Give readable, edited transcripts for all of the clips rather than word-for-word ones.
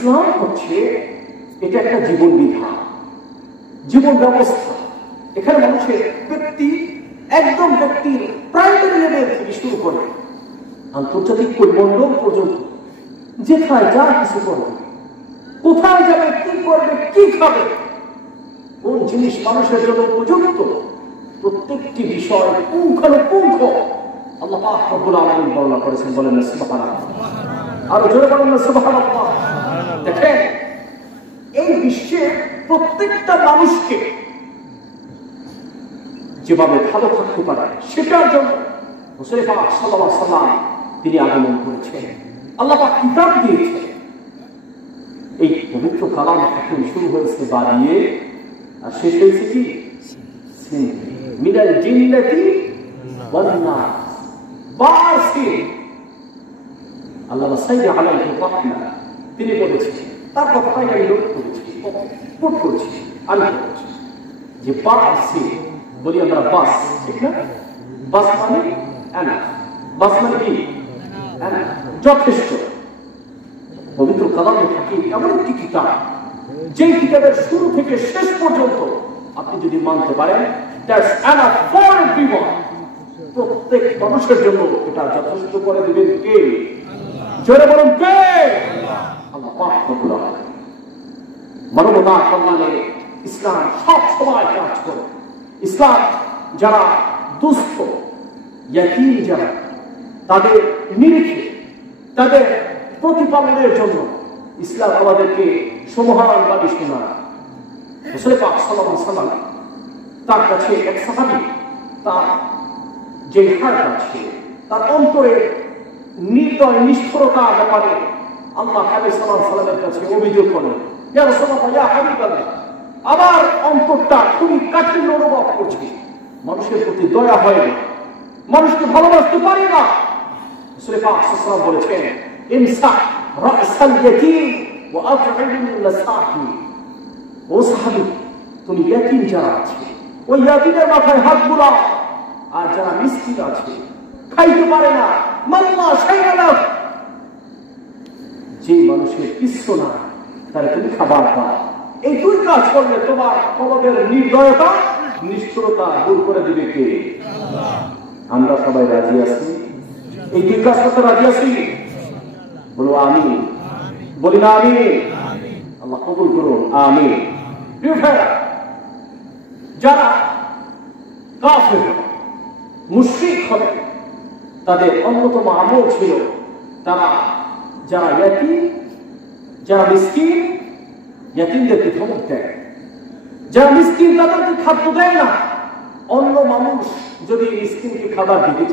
ইসলাম হচ্ছে এটা একটা জীবন বিধান, জীবন ব্যবস্থা। এখানে মানুষের একদম ব্যক্তির প্রাইমারি লেভেল থেকে শুরু করে আন্তর্জাতিক পরিমণ্ডল পর্যন্ত যেখানে যা কিছু করবে, কোথায় যাবে, কি করবে, কি খাবে, কোন জিনিস মানুষের জন্য উপযুক্ত, প্রত্যেকটি বিষয় পুঙ্খানুপুঙ্খ আল্লাহ পাক রব্বুল আলামিন বর্ণনা করেছেন। বলেন না সুবহানাল্লাহ। আরো জোরে বলেন না সুবহানাল্লাহ। দেখেন, এই বিশ্বের প্রত্যেকটা মানুষকে যেভাবে ভালো থাকতে পারে সেটার জন্য রাসূল পাক সাল্লাল্লাহু আলাইহি ওয়াসাল্লাম তিনি আগমন করেছেন। আল্লাহ পাক কিতাব দিয়েছেন। এই পবিত্র কালাম এখন শুরু হয়েছে বাড়িয়ে আর শেষ হয়েছে কি মিনাল জিন্নাতি ওয়ান নাস। বাসি আল্লাহ সাইয়্যিদ আলাইহি রাহমা তিনি বলেছেন, তার কথাটাই আমি নোট করেছি, কোট করেছি, আমি বলছি যে বাসি বলি আমরা বাস, ঠিক না? বাস মানে এনাফ, বাস মানে কি এনাফ, যথেষ্ট। পবিত্র কালামে হাকিম এমন একটি কিতাব, যেই কিতাবের শুরু থেকে শেষ পর্যন্ত আপনি যদি মানতে পারেন দ্যাটস এনাফ ফর এভরিওয়ান, প্রত্যেক মানুষের জন্য এটা যথেষ্ট করে দিবেন কে? জোরে বলুন কে? আল্লাহ পাক রব্বুল আলামিন। মানবতা কল্যাণে ইসলাম সব সময় কাজ করে। ইসলাম যারা দুস্থ, ইয়াতীম যারা, তাদের নিরিখে, তাদের প্রতিপালনের জন্য ইসলাম আমাদেরকে সমহান বাণী শোনায়। রাসূল পাক সাল্লাল্লাহু আলাইহি ওয়াসাল্লাম তার কাছে এক সাহাবী তার যে হাত আছে তার অন্তরে নির্দয় নিষ্ঠুরতার ব্যাপারে আল্লাহ হাবিব সাল্লাল্লাহু আলাইহি ওয়াসাল্লামের কাছে অভিযোগ করেন, ইয়া রাসূলুল্লাহ, ইয়া হাবিবাল্লাহ, আমার অন্তরটা খুবই কাঠিন্য অনুভব করছে, মানুষের প্রতি দয়া হয় না, মানুষকে ভালোবাসতে পারি না। রাসূল পাক সাল্লাল্লাহু আলাইহি ওয়াসাল্লাম বলেছেন, ইমসাহ রাসাল ইয়াতীম ওয়া আত'ইমুল মাসাকিন। ও সাহাবী, তুমি ইয়াতীম যারা আছে ওই ইয়াতীমের মাথায় হাত বুলাও, আর যারা মিসকিন আছে, খাইতে পারে না, মাল্লা শাইআলা, যে মানুষের কিছু না তারা তুমি খাবার দাও। এই দুই কাজ করলে তোমার কলবের নির্দয়তা, নিষ্ঠুরতা দূর করে দিবে কে? আমরা সবাই রাজি আছি? এই দুই কাজ করতে রাজি আছি? বলো আমি, বলি না আমি? আল্লাহ কবুল করুন, আমিন। যারা কাফের মুশরিক হবে তাদের অন্যতম আমল ছিল তারা যারা ইয়াতীম, যারা মিসকিন, ইয়াতীমদেরকে ধমক দেয়, যারা মিসকিন তাদেরকে খাদ্য দেয় না। অন্য মানুষ যদি মিসকিনকে খাবার দিতে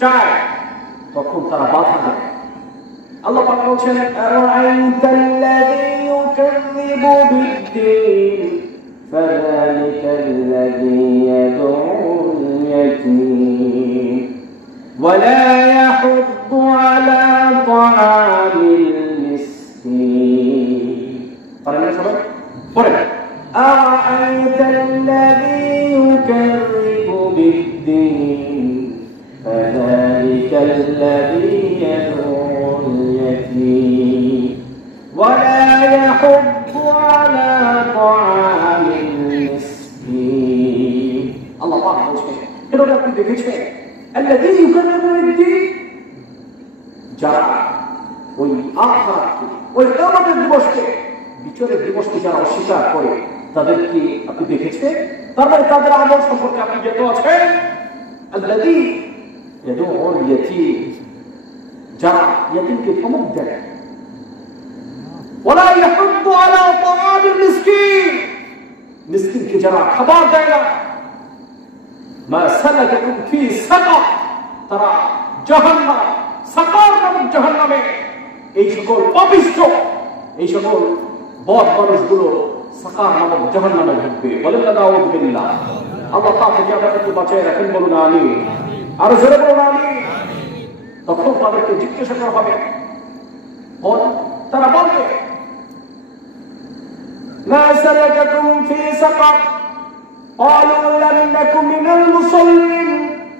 চায় তখন তারা বাধা দেয়। আল্লাহ পাক বলেন, আরাআইতাল্লাযী ইউকাযযিবু বিদ্দীন ফাযালিকাল্লাযী ইয়াদউল ইয়াতীম ওয়া লা ইয়াহুদ্দু আলা তাআমিল মিসকিন। পারেন না সবাই? পড়েন, আরাআইতাল্লাযী ইউকাযযিবু বিদ্দীন ফাযালিকাল্লাযী ইয়াদউল ইয়াতীম ওয়া লা ইয়াহুদ্দু আলা তাআমিল মিসকিন। আল্লাহ পাক বলেন, এরকম আপনি দেখেছেন আল্লাযী ইউকাযযিবু বিদ্দীন, যারা ওই আখিরাতকে, ওই কিয়ামতের দিবসকে, বিচারের দিবসকে যারা অস্বীকার করে তাদেরকে আপনি দেখেছেন। তারপরে তাদের আমল সম্পর্কে আপনি যেতে আছেন, আল্লাযী ইয়াদউল ইয়াতীম, যারা ইয়াতীমকে ধমক দেয়, ওয়া লা ইয়াহুদ্দু আলা তাআমিল মিসকিন, মিসকিনকে যারা খাবার দেয় না। মা সালাকাকুম ফি সাকার, তারা জাহান্নাম, সাকার নামক জাহান্নামে এই সকল পাপিষ্ঠ, এই সকল বদ মানুষগুলো সাকার নামক জাহান্নামে ঢুকবে। বলেন না নাউযু বিল্লাহ। আল্লাহ পাক থেকে আমাদেরকে বাঁচিয়ে রাখেন, বলুন আমিন। আরো জোরে বলুন আমিন। তখন তাদেরকে জিজ্ঞাসা করা হবে, তারা বলবে, মা সালাকাকুম ফি সাকার قالوا لم نكن من المصلين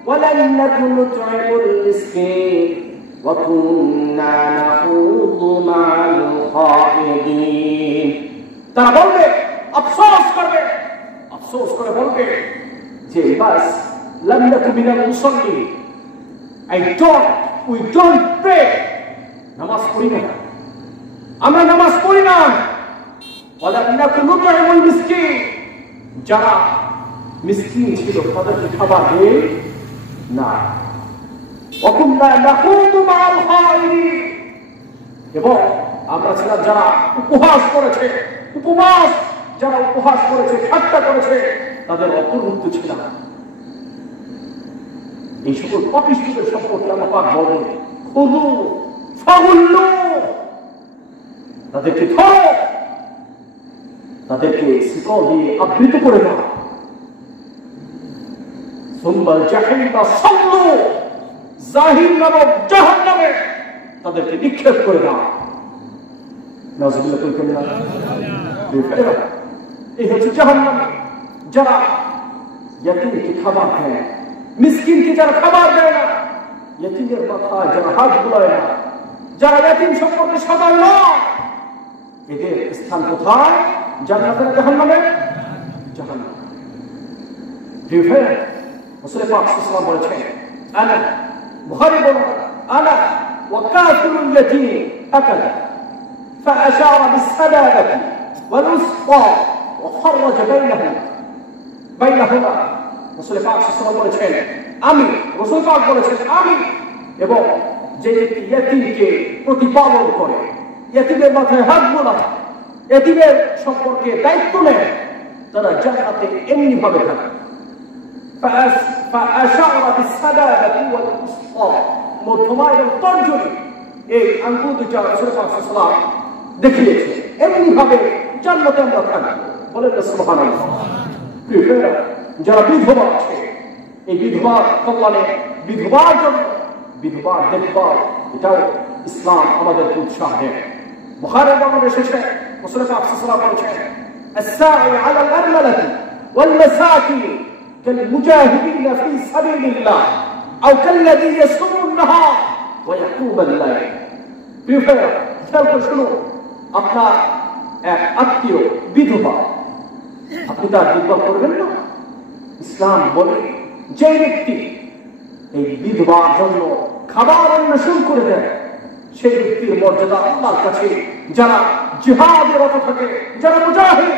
ولم نكن نطعم المسكين وكنا نخوض مع الخائضين তারা বলবে, আফসোস করবে, আফসোস করে বলবে যে বাস লাম নাকু মিনাল মুসাল্লি, we don't pray, নামাজ পড়ি না, আমরা নামাজ পড়ি না। ওয়ালাম নাকু নুতইমুল মিসকিন, যারা মিসকিন ছিল তাদেরকে খাবার দেই না। ওয়া কুননা নাখুদু মাআল খায়িরিন, এবং আমরা ছিলাম যারা উপহাস করেছে, উপবাস যারা উপহাস করেছে, ঠাট্টা করেছে, তাদের অন্তর্ভুক্ত ছিলাম। এই সকল পাপিষ্ঠদের সম্পর্কে আল্লাহ পাক বলেন, খুযু ফাগুল্লু, তাদেরকে ধরো, তাদেরকে শিকল দিয়ে আবৃত করে দাও। সুম্মাল জাহিমা সাল্লু, জাহিম নামক জাহান্নামে তাদেরকে নিক্ষেপ করে দাও। নাউযুবিল্লাহ মিন যালিক। এই হচ্ছে জাহান্নাম। যারা ইয়াতীমকে খাবার দেয়, মিসকিনকে যারা খাবার দেয় না, ইয়াতীমের মাথায় যারা হাত বুলায় না, যারা ইয়াতীম সম্পর্কে সদয় নয়, এদের স্থান কোথায়? জান্নাতে না জাহান্নামে? জাহান্নাম। প্রিয় ভাই, রাসূল পাক সাল্লাল্লাহু আলাইহি ওয়াসাল্লাম বলেছেন, আনা, বুখারী বলেন, আনা ওয়া কাফিরুল ইয়াতীম হাকাযা فأشار بالسبابة والوسطى وخرج بينهما। রাসূল পাক সাল্লাল্লাহু আলাইহি ওয়াসাল্লাম বলেছেন, আমি, রাসূল পাক বলেছেন, আমি এবং যে ইয়াতীমকে প্রতিপালন করে, ইয়াতীমের মাথায় হাত বোলায়, ইয়াতীমের সম্পর্কে দায়িত্ব নেয়, তারা জান্নাতে এমনি ভাবে থাকে। فأشار بالسبابة والوسطى, মধ্যমা এবং তর্জনী, এই আঙ্গুল দুইটা রাসূল পাক সাল্লাল্লাহু আলাইহি ওয়াসাল্লাম দেখিয়েছে, এমনি ভাবে জান্নাতে আমরা থাকবো। বলেন সুবহানাল্লাহ। প্রিয় ভাইরা, যারা বিধবা আছে, এই বিধবার কল্যাণে, বিধবার জন্য, বিধবার দেখভাল, এটাও ইসলাম আমাদেরকে উৎসাহ দেয়। বুখারীর বর্ণনা এসেছে, রাসূল পাক সাল্লাল্লাহু আলাইহি ওয়াসাল্লাম বলেছেন, الساعي على الأرملة والمساكين كالمجاهدين في سبيل الله أو كالذي يصوم النهار ويقوم الليل। প্রিয় ভাইরা, খেয়াল করে শুনুন, আপনার এক আত্মীয় বিধবা, আপনি তার দেখভাল করবেন না? ইসলাম বলে যে ব্যক্তি এই বিধবার জন্য খাবার অন্বেষণ করে দেয়, সেই ব্যক্তির মর্যাদা আল্লাহর কাছে যারা জিহাদে রত থাকে, যারা মুজাহিদ,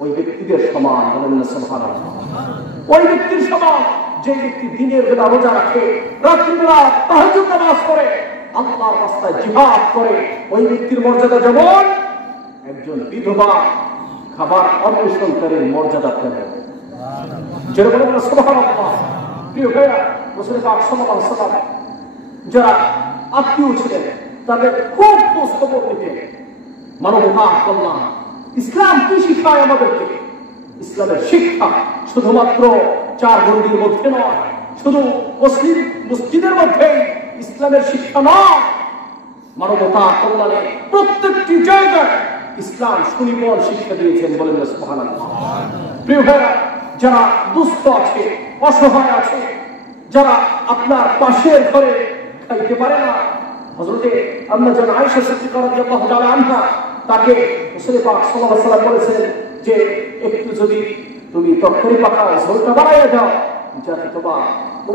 ওই ব্যক্তিদের সমান। বলেন না সুবহানাল্লাহ। ওই ব্যক্তির সমান যে ব্যক্তি দিনের বেলা রোজা রাখে, রাত্রিবেলা তাহাজ্জুদ নামাজ পড়ে, আল্লাহর রাস্তায় জিহাদ করে, ওই ব্যক্তির মর্যাদা যেমন একজন বিধবা খাবার অন্বেষণকারীর মর্যাদা তেমন। যারা বলেন না সুবহানাল্লাহ। প্রিয় ভাইরা, রাসূল পাক সাল্লাল্লাহু আলাইহি ওয়াসাল্লাম যারা আত্মীয় ছিলেন, তাদের খুব খোঁজ খবর নিতেন। মানবতা, কল্যাণ, ইসলাম কি শিখায় আমাদেরকে? ইসলামের শিক্ষা শুধুমাত্র চার গণ্ডির মধ্যে নয়, শুধু মুসলিম মসজিদের মধ্যে ইসলামের শিক্ষা নয়, মানবতা, কল্যাণে প্রত্যেকটি জায়গায় ইসলাম সুনিপুণ শিক্ষা দিয়েছেন। বলেন সুবহানাল্লাহ। প্রিয় ভাইরা, যারা দুস্থ আছে, অসহায় আছে, যারা আপনার পাশের ঘরে খাইতে পারে না, হযরতে আম্মা জান আয়েশা সিদ্দিকা রাদিয়াল্লাহু তাআলা আনহা, তাকে রাসূল পাক সাল্লাল্লাহু আলাইহি ওয়াসাল্লাম বলেছেন যে একটু যদি তুমি তরকারি পাকাও, ঝোলটা বাড়াইয়া দাও, যাতে তোমার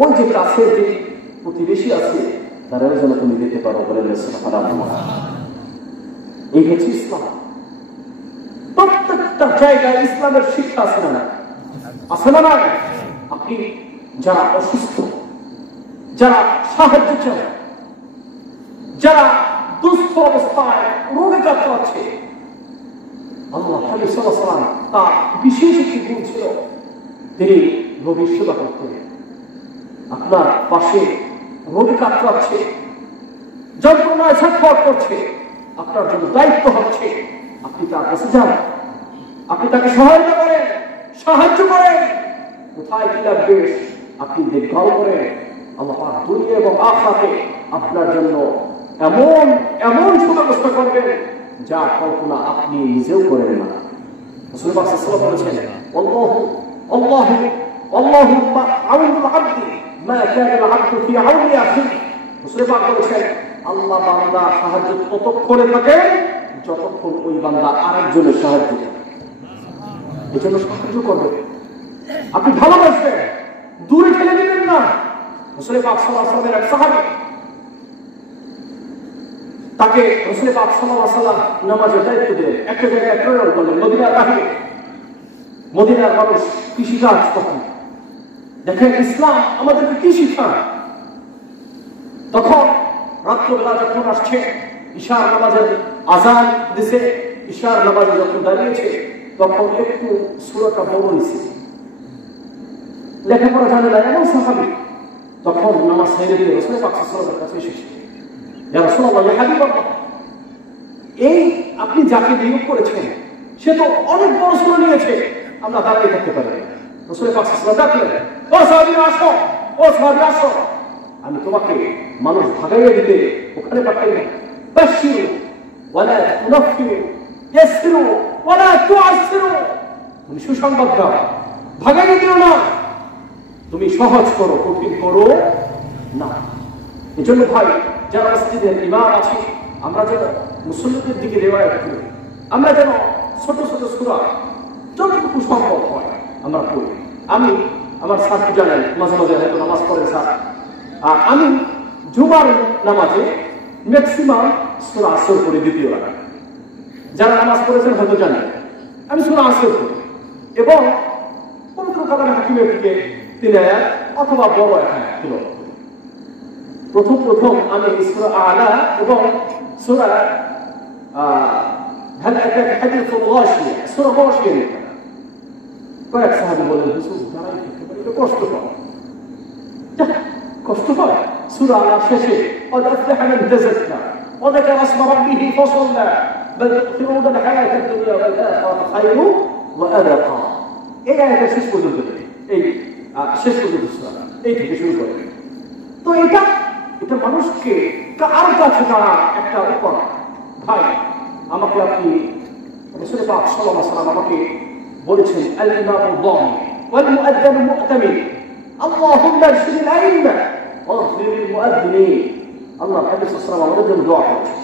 ওই যে কাছে যে প্রতিবেশী আছে তারাও যেন তুমি দিতে পারো। বলেন সুবহানাল্লাহ। এই হচ্ছে ইসলাম। প্রত্যেকটা জায়গায় ইসলামের শিক্ষা আছে না? আছে না? আপনি যারা অসুস্থ, যারা সাহায্য চায়, যারা দুস্থ অবস্থায় রোগে কাতরাচ্ছে, আল্লাহ নবী সাল্লাল্লাহু আলাইহি ওয়াসাল্লাম তার বিশেষ একটি গুণ ছিল, তিনি রোগীর সেবা করতেন। আপনার পাশে রোগী কাতরাচ্ছে, যন্ত্রণায় ছটফট করছে, আপনার জন্য দায়িত্ব হচ্ছে আপনি তার কাছে যান, আপনি তাকে সহায়তা করেন, সাহায্য করেন, কোথায় কি লাগবে আপনি দেখভাল করেন। আল্লাহ পাক দুনিয়া এবং আখিরাতে আপনার জন্য এমন এমন সুব্যবস্থা করবেন যা কল্পনা আপনি নিজেও করেন না। রাসূল পাক সাল্লাল্লাহু আলাইহি ওয়াসাল্লাম বলেছেন, আল্লাহুম্মা আউনুল আবদি মা কানা আল আবদু ফি আউনি আখিহি। রাসূল পাক বলেছেন, আল্লাহ বান্দা সাহায্য ততক্ষণে থাকে যতক্ষণ ওই বান্দা আরেকজনের সাহায্য করে। এই জন্য সাহায্য করবে, আপনি ভালোবাসবেন, দূরে ঠেলে দিবেন না। রাসূল পাক সাল্লাল্লাহু আলাইহি ওয়াসাল্লামের এক সাহাবী, তাকে রাসূল পাক সাল্লাল্লাহু আলাইহি ওয়াসাল্লাম নামাজের দায়িত্ব দিলেন, একটা জায়গায় প্রেরণ করলেন মদিনার বাহিরে। মদিনার মানুষ কৃষিকাজ করতেন। দেখেন ইসলাম আমাদেরকে কি শিখায়। তখন রাত্রবেলা যখন আসছে, ইশার নামাজের আযান দিছে, ইশার নামাজে যখন দাঁড়িয়েছে, তখন একটু সূরাটা বড় হয়েছে, লেখাপড়া জানে না এমন সাহাবী তখন নামাজ ছেড়ে দিয়ে রাসূল পাক সাল্লাল্লাহু আলাইহি ওয়াসাল্লামের কাছে এসেছে। ইয়া রাসূলুল্লাহ, ইয়া হাবিবাল্লাহ, এই আপনি যাকে নিয়োগ করেছেন সে তো অনেক বড় সূরা নিয়েছে, আমরা দাঁড়িয়ে থাকতে পারি না। রাসূল পাক সাল্লাল্লাহু আলাইহি ওয়াসাল্লাম ডাকলেন, ও সাহাবী আসো, ও সাহাবী আসো, আমি তোমাকে মানুষ ভাগাইয়ে দিতে ওখানে পাঠাই না। বাশশিরু ওয়ালা তুনাফিরু, ইয়াসসিরু ওয়ালা তুআসসিরু, তুমি সুসংবাদ দাও, ভাগাইয়ে দিও না, তুমি সহজ করো, কঠিন করো না। এজন্য ভাই, যারা মসজিদের ইমাম আছে, আমরা যেন মুসল্লিদের দিকে রিওয়ায়াত করি, আমরা যেন ছোট ছোট সূরা যতটুকু সম্ভব হয় আমরা পড়ি। আমি আমার ছাত্র জানাই, মাঝে মাঝে হয়তো নামাজ পড়েন স্যার, আমি জুমার নামাজে ম্যাক্সিমাম সূরা আসর করি দ্বিতীয় রাকাত। যারা নামাজ পড়েছেন হয়তো জানেন আমি সূরা আসর করি, এবং পবিত্র কালাম হাকিমের থেকে 3 আয়াত অথবা বড় এক আয়াত তিলাওয়াত করি। প্রথম আমি সূরা আলা এবং সূরা হাল আতাকা হাদিসুল গাশিয়া, সূরা গাশিয়া নিয়ে কয়েক সাহাবী বলেন, হুজুর দাঁড়াই থাকতে পারি, এটা কষ্ট হয়, কষ্ট হয়। সূরা আলা শেষে قد أفلح من تزكى وذكر اسم ربه فصلى بل تؤثرون الحياة الدنيا والآخرة خير وأبقى। এই আয়াতের শেষ পর্যন্ত, এই শেষ পর্যন্ত সূরা এই থেকে শুরু করে। তো এটা মানুষকে কার কাছে তারা একটা উপহার। ভাই, আমাকে আপনি রাসূল পাক সাল্লাল্লাহু আলাইহি ওয়াসাল্লাম আমাকে বলেছেন, আল ইমামু দামি ওয়াল মুআদ্দিনু মু'তামিন, আল্লাহুম্মা ইরশিদিল আইম্মা ওয়াগফির লিল মুআদ্দিনিন। আল্লাহ হাবিব সাল্লাল্লাহু আলাইহি ওয়াসাল্লাম আমাদের জন্য দোয়া করেছেন।